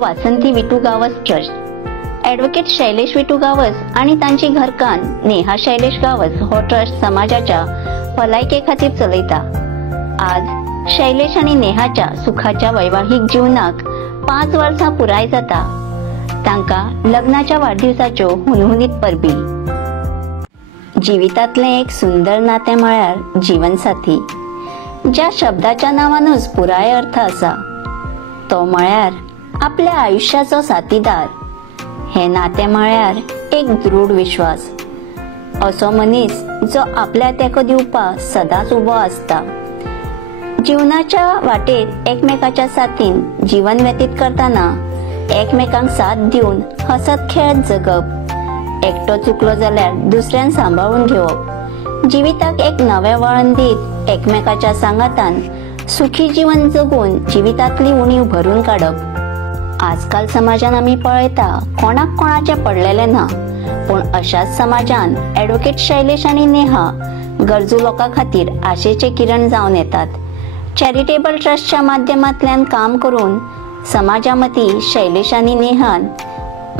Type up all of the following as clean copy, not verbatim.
वासंती विटू Gawas trust advocate Shailesh विटू गावस आणि तांची घरकान नेहा शैलेश गावस हो ट्रस्ट समाजाच्या भलायके खातीर चलयता। आज शैलेश आणि नेहाच्या सुखाच्या वैवाहिक जीवनाक 5 वर्सां पुराय जाता। तांका लग्नाच्या वाढदिवसाच्यो हुनहुनीत परबी। जिवितातले एक सुंदर नाते म्हळ्यार जीवनसाथी, ज्या शब्दाच्या नावानूच पुराय अर्थ आसा तो म्हळ्यार आपल्या आयुष्याचो साथीदार। हे नाते म्हळ्यार एक दृढ विश्वास, असो मनीस जो आपल्या तेको दिवपाक सदांच उबो आसता। जीवनाच्या वाटेत एकमेकाच्या साथीन जीवन व्यतीत करताना एकमेकांक साथ दिवन हसत खेळत जगप, एकटो चुकलो जाल्यार दुसऱ्यान सांभाळून घेवप, जिविताक एक नवे वळण दीत एकमेकाच्या सांगातान सुखी जीवन जगून जिवितातली उणीव भरून काडप। आजकाल समाजान आमी पळयता कोणाक कोणाचे पडलेले ना, पण अशाच समाजान ॲडव्होकेट शैलेश आणि नेहा गरजू लोकां खातीर आशेचे किरण जावन येतात। चॅरिटेबल ट्रस्टच्या माध्यमांतल्यान काम करून समाजामती शैलेश आणि नेहान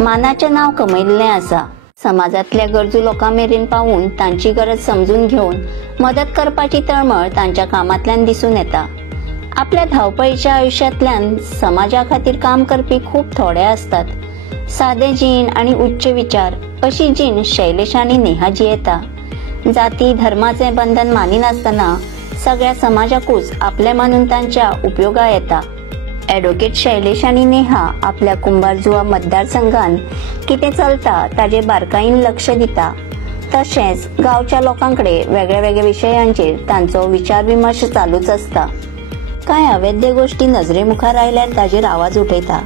मानाचे नाव कमयल्ले आसा। समाजातल्या गरजू लोकां मेरेन पावून तांची गरज समजून घेवन मदत करपाची तळमळ तांच्या कामांतल्यान दिसून येता। आपल्या धावपळीच्या आयुष्यातल्यान समाजा खातीर काम करपी खूप थोडे असतात। साधे जीण आणि उच्च विचार अशी जीण शैलेश आणि नेहा जियेता। जाती धर्माचे बंधन मानिनासतना सगळ्या समाजाकूच आपले मानून तांच्या उपयोगा येता। ॲडव्होकेट शैलेश आणि नेहा आपल्या कुंभारजुवा मतदारसंघान कितें चलता ताजे बारकायेन लक्ष दिता। तशेंच गावच्या लोकांकडे वेगळ्या वेगळ्या विशयांचेर तांचो विचार विमर्श चालूच असता। काय अवैध गोष्टी नजरे मुखार आयल्यार ताजेर आवाज उठयता।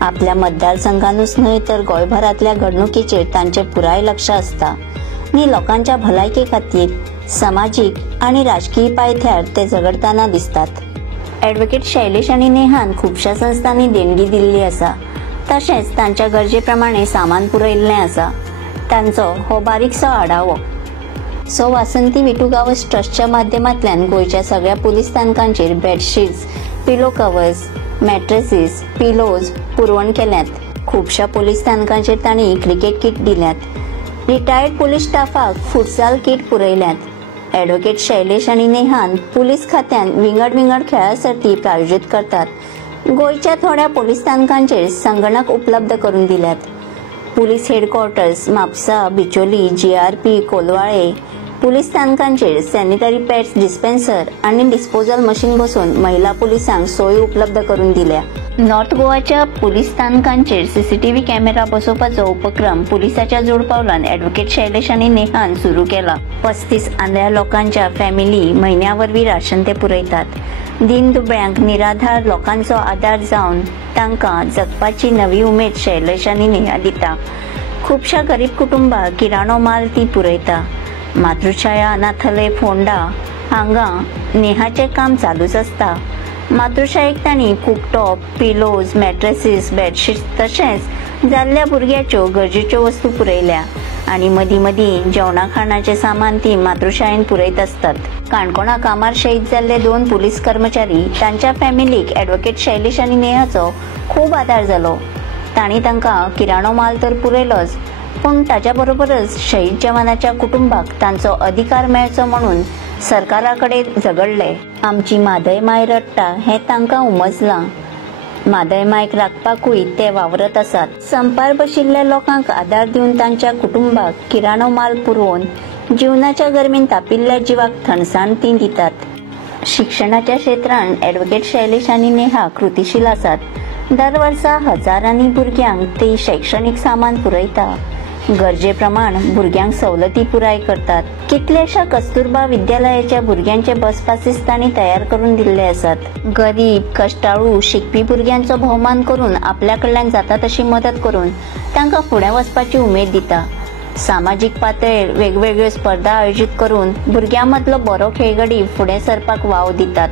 आपल्या मतदारसंघानूच न्हय तर गोंयभरातल्या घडणुकीचेर तांचे पुराय लक्ष असता आणि लोकांच्या भलायके खातीर सामाजिक आणि राजकीय पायथ्यार ते झगडताना दिसतात। ॲडव्होकेट शैलेश आणि नेहान खुबशा संस्थांनी देणगी दिल्ली आसा, तशेंच तांच्या गरजेप्रमाणे सामान पुरयल्लें आसा। तांचो हो बारीकसो आढावो। वासंती विटू गावस ट्रस्टच्या माध्यमांतल्यान गोंयच्या सगळ्या पुलीस स्थानकांचेर bedsheets, pillow covers, mattresses, pillows पुरवण केल्यात। खुबशा पुलीस स्थानकांचेर तांणी क्रिकेट किट दिल्यात। रिटायर्ड पुलीस स्टाफाक फुटसाल किट पुरयल्यात। ॲडव्होकेट शैलेश आणि नेहान पुलीस खात्यान विंगड खेळा सर्ती प्रायोजीत करतात। गोंयच्या थोड्या पुलीस स्थानकांचेर संगणक उपलब्ध करून दिल्यात। Police headquarters Mapusa, Bicholim, GRP, Colvale police स्थानकांचेर सॅनिटरी पॅड्स डिस्पेन्सर आणि डिस्पोजल मशीन बसवून महिला पुलिसांक सोयी उपलब्ध करून दिल्या। नॉर्थ गोवाच्या पुलीस स्थानकांचेर CCTV कॅमेरा बसोवपाचो उपक्रम पुलिसाच्या जोडपावलान ॲडव्होकेट शैलेश आणि नेहान सुरू केला। 35 आंधळ्या लोकांच्या फॅमिली म्हयन्यावरवी राशन ते पुरयतात। दीनदुबळ्यांक निराधार लोकांचो आदार जावन तांकां जगपाची नवी उमेद शैलेश आणि नेहा दिता। खुबशा गरीब कुटुंबांक किराणो माल ती पुरयता। मातृछाया अनाथालय फोंडा हांगा नेहाचे काम चालूच असता। मातृशाळेक तांणी कुकटॉप, पिलोज, मॅट्रेसीस, बेडशीट्स तशेंच जाल्ल्या भुरग्याच्यो गरजेच्यो वस्तू पुरयल्या आणि मदीं मदीं जेवणा खाणाचें सामान ती मातृशाळेन पुरयत असतात। काणकोणा कामार शहीद जाल्ले 2 पुलीस कर्मचारी तांच्या फॅमिलीक ॲडव्होकेट शैलेश आणि नेहाचो खूब आदार जालो। तांणी तांकां किराणो माल तर पुरयलोच, पण ताच्या बरोबरच शहीद जवानाच्या कुटुंबाक तांचो अधिकार मेळचो म्हणून सरकाराकडे झगडले। आमची मादय माय रडटा हें तांकां उमजलां। मादय मायक राखपाकूय ते वावरत आसात। संपार बशिल्ल्या लोकांक आदार दिवन तांच्या कुटुंबाक किराणो माल पुरवून जीवनाच्या गरमेन तापिल्ल्या जिवाक थंडसाण ती दितात। शिक्षणाच्या क्षेत्रांत ॲडव्होकेट शैलेश आणि नेहा कृतीशील आसात। दर वर्सा हजारांनी भुरग्यांक ते शैक्षणिक सामान पुरयता। गरजेप्रमाण भुरग्यांक सवलती पुराय करतात। कितलेशा कस्तुरबा विद्यालयाच्या भुरग्यांचे बस पासीस तांणी तयार करून दिल्ले आसात। गरीब कष्टाळू शिकपी भुरग्यांचो भोवमान करून आपल्या कडल्यान जाता तशी मदत करून तांकां फुडें वचपाची उमेद दिता। सामाजिक पातळेर वेगवेगळ्यो स्पर्धा आयोजीत करून भुरग्यां मदलो बरो खेळगडी फुडें सरपाक वाव दितात।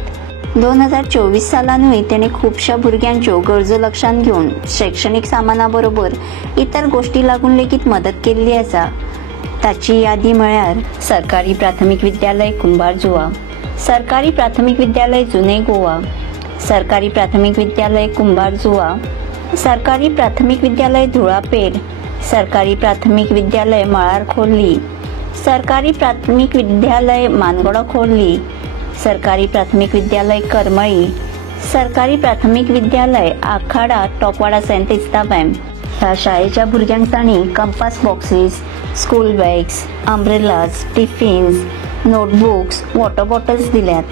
2024 सालानूय तेणे खुबशा भुरग्यांच्यो गरजो लक्षांत घेवन शैक्षणिक सामाना बरोबर इतर गोष्टी लागून लेगीत मदत केल्ली आसा। ताची यादी म्हळ्यार सरकारी प्राथमीक विद्यालय कुंभारजुवा, सरकारी प्राथमिक विद्यालय जुने गोवा, सरकारी प्राथमिक विद्यालय कुंभारजुवा, सरकारी प्राथमिक विद्यालय धुळापेर, सरकारी प्राथमिक विद्यालय मळार खोर्ली, सरकारी प्राथमिक विद्यालय मानगडो खोर्ली, सरकारी प्राथमिक विद्यालय करमळी, सरकारी प्राथमिक विद्यालय आखाडा टोपवाडा सेंट इस्ताबॅम ह्या शाळेच्या भुरग्यांक तांणी compass boxes, school bags, umbrellas, tiffins, notebooks, water bottles दिल्यात.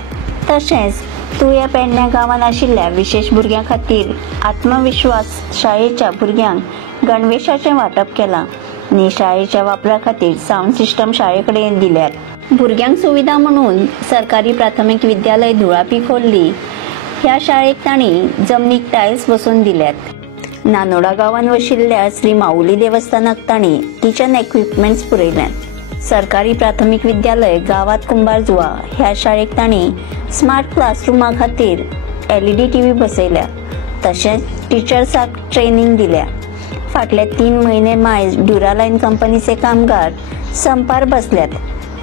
तशेंच तुया पेडण्या गांवांत आशिल्ल्या विशेष भुरग्यां खातीर आत्मविश्वास शाळेच्या भुरग्यांक गणवेशाचें वांटप केलां आनी शाळेच्या वापरा खातीर सावंड सिस्टम शाळे कडेन दिल्यात. भुरग्यांक सुविधा म्हणून सरकारी प्राथमिक विद्यालय धुळापी खोर्ली ह्या शाळेक तांणी जमनीक टायल्स बसोवन दिल्यात. नानोडा गांवांत वशिल्ल्या श्री माऊली देवस्थानाक तांणी किचन इक्विपमेंट्स पुरयल्यात. सरकारी प्राथमिक विद्यालय गावात कुंभारजुवा ह्या शाळेक तांणी स्मार्ट क्लासरूमा खातीर LED TV बसयल्या. तशेंच टिचर्साक ट्रेनिंग दिल्या. फाटले 3 म्हयने मायज ड्युरालाइन कंपनीचे कामगार संपार बसल्यात.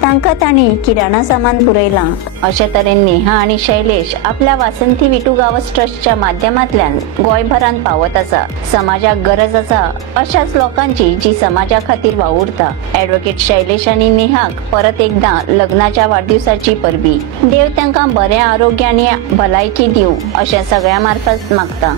तांकां तांणी किराणा सामान पुरयलां. अशे तरेन नेहा आनी शैलेश आपल्या वासंती विटू गावस ट्रस्टच्या माध्यमांतल्यान गोंयभरांत पावत आसा. समाजाक गरज आसा अशाच लोकांची जी समाजा खातीर वावुरता. ॲडव्होकेट शैलेश आनी नेहाक परत एकदां लग्नाच्या वाडदिवसाची परबी. देव तांकां बरें आरोग्य आनी भलायकी दिवं अशें सगळ्यां मार्फत मागता.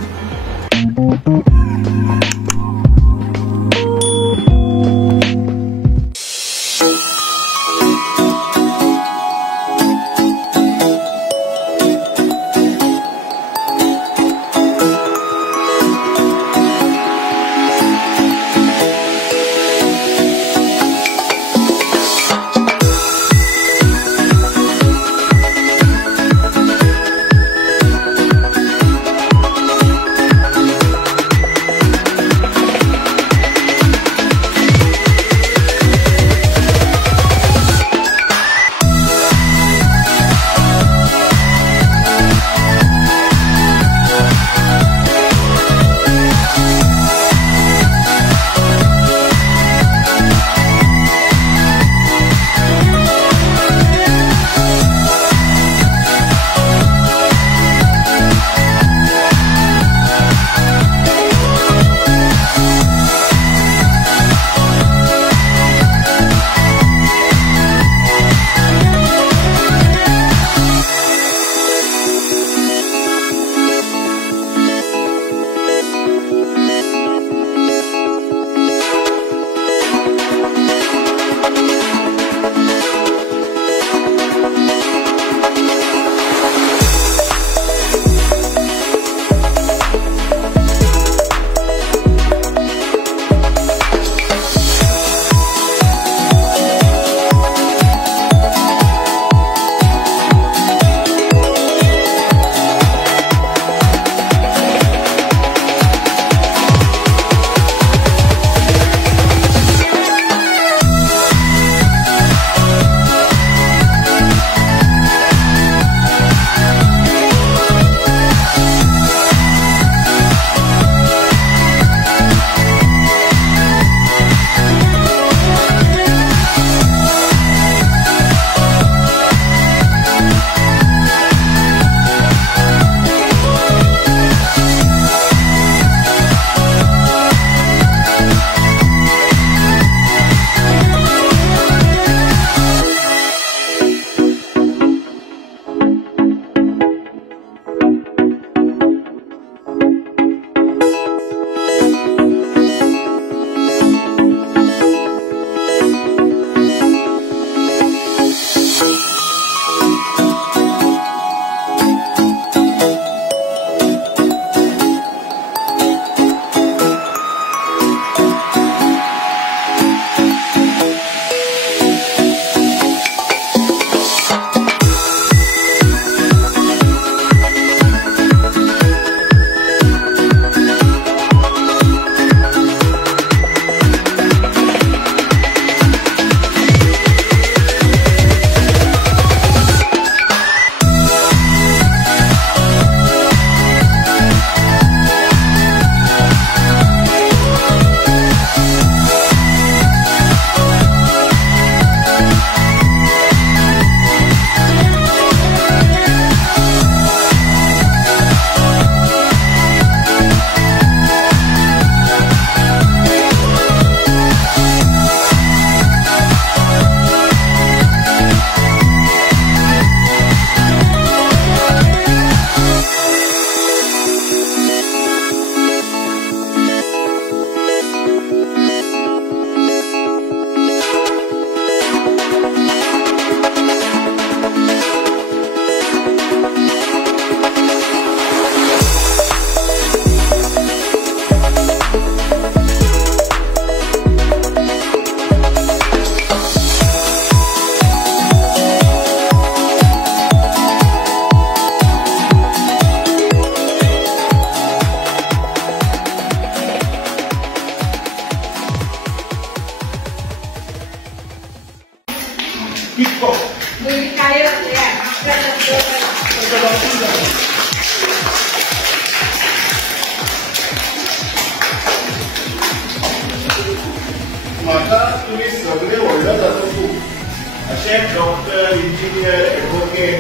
म्हाका तुम्ही सगळे व्हडलो जातो खूप असे डॉक्टर इंजिनियर एडवोकेट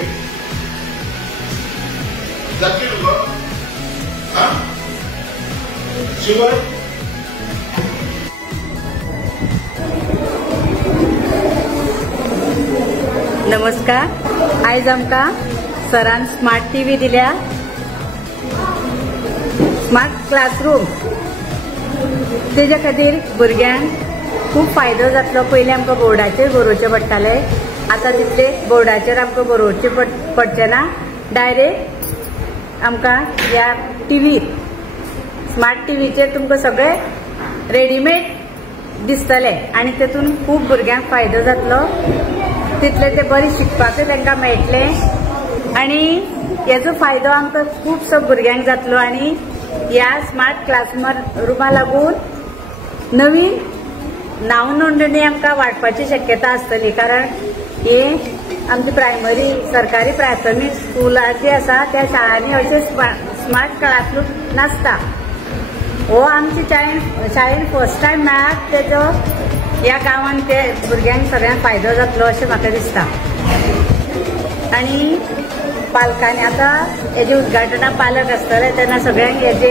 जातली तुका हा शुअर नमस्कार. आयज आमकां सरान स्मार्ट टीव्ही दिल्या. स्मार्ट क्लासरूम तेज्या खातीर भुरग्यांक खूप फायदो जातलो. पयलीं आमकां बोर्डाचेर बरोवचें पडटालें, आतां तितले बोर्डाचेर आमकां बरोवचें पडचें ना. डायरेक्ट आमकां ह्या टीव्हीर स्मार्ट टीव्हीचेर तुमकां सगळें रेडीमेड दिसतलें आनी तेतून खूब भुरग्यांक फायदो जातलो. तितले ते बरें शिकपाकूय तांकां मेळटलें आनी हेजो फायदो आमकां खुबसो भुरग्यांक जातलो. आनी ह्या स्मार्ट क्लासरूमा लागून नवीन नांव नोंदणी आमकां वाडपाची शक्यता आसतली. कारण हे आमची प्रायमरी सरकारी प्राथमीक स्कुलां जी आसा त्या शाळांनी अशे स्मार्ट क्लासरूम नासता. हो आमच्या शाळेन फर्स्ट टायम मेळ्ळा. तेजो ह्या गांवांत ते भुरग्यांक सगळ्यांक फायदो जातलो अशें म्हाका दिसता. आनी पालकांनी आतां हेजे उद्घाटनाक पालक आसतले तेन्ना सगळ्यांक हेजे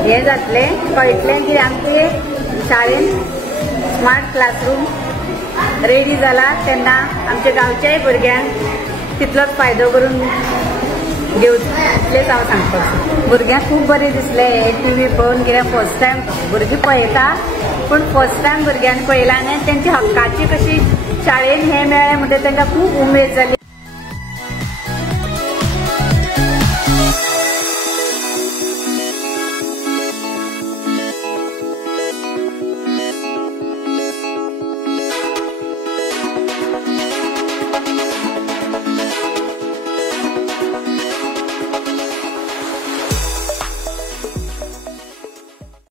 हें जातलें कळटलें की आमचे शाळेन स्मार्ट क्लासरूम रेडी जाला. तेन्ना आमच्या गांवच्याय भुरग्यांक तितलोच फायदो करून घेवचो इतलेंच हांव सांगता. भुरग्यांक खूब बरें दिसलें हे टीव्ही पळोवन. कित्याक फर्स्ट टायम भुरगीं पळयता पूण फर्स्ट टायम भुरग्यांनी पळयलां आनी तेंची हक्काची कशी शाळेन हें मेळ्ळें म्हणटकीर तांकां खूब उमेद जाली.